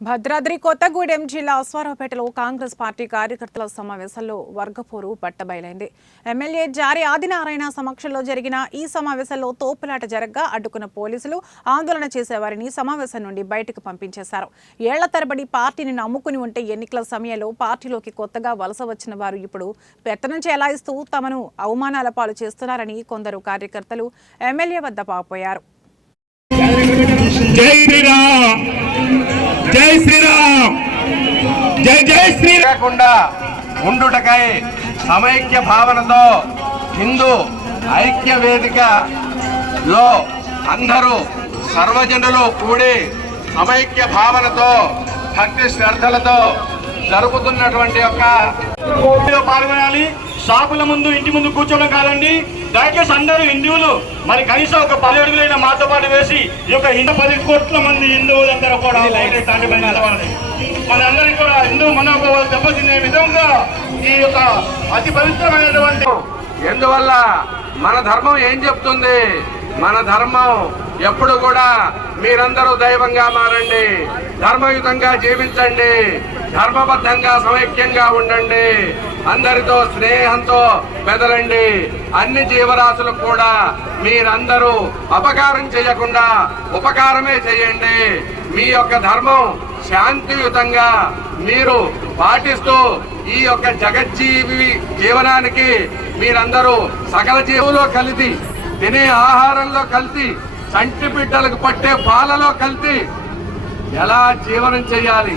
భద్రాద్రి కొత్తగూడెం జిల్లా అశ్వారావుపేటలో కాంగ్రెస్ పార్టీ కార్యకర్తల సమావేశంలో వర్గపోరు బట్టబయలైంది. ఎమ్మెల్యే జారి ఆదినారాయణ సమక్షంలో జరిగిన ఈ సమావేశంలో తోపులాట జరగ్గా అడ్డుకున్న పోలీసులు ఆందోళన చేసేవారిని సమావేశం నుండి బయటకు పంపించేశారు. ఏళ్ల తరబడి పార్టీని నమ్ముకుని ఉంటే ఎన్నికల సమయంలో పార్టీలోకి కొత్తగా వలస వచ్చిన వారు ఇప్పుడు పెత్తనం చెలాయిస్తూ తమను అవమానాల పాలు చేస్తున్నారని కొందరు కార్యకర్తలు ఎమ్మెల్యే వద్ద పాపోయారు. జై శ్రీరామ్, జై శ్రీరామ్, జై జై శ్రీరామ్ ఉండుటకై సమైక్య భావనతో హిందూ ఐక్య వేదికలో అందరూ సర్వజనులు కూడి సమైక్య భావనతో భక్తి శ్రద్ధలతో జరుగుతున్నటువంటి పాల్గొనాలి. షాపుల ముందు ఇంటి ముందు కూర్చోవడం కాదండి. దయచేసి అందరూ హిందువులు మరి కనీసం ఒక 10 అడుగులైన మాతో పాటు వేసి ఈ యొక్క 10 కోట్ల మంది హిందువులందరూ కూడా మనందరికీ కూడా హిందూ మనోభావాలు దెబ్బతినే విధంగా ఈ యొక్క అతి పవిత్రమైనటువంటి ఎందువల్ల మన ధర్మం ఏం చెప్తుంది? మన ధర్మం ఎప్పుడు కూడా మీరందరూ దైవంగా మారండి, ధర్మయుతంగా జీవించండి, ధర్మబద్ధంగా సమైక్యంగా ఉండండి, అందరితో స్నేహంతో మెదలండి. అన్ని జీవరాశులకు కూడా మీరందరూ అపకారం చేయకుండా ఉపకారమే చేయండి. మీ యొక్క ధర్మం శాంతియుతంగా మీరు పాటిస్తూ ఈ యొక్క జగజ్జీవి జీవనానికి మీరందరూ సకల జీవులో కలిసి తినే ఆహారంలో కలిసి చంటి బిడ్డలకు పట్టే పాలలో కలిసి ఎలా జీవనం చేయాలి,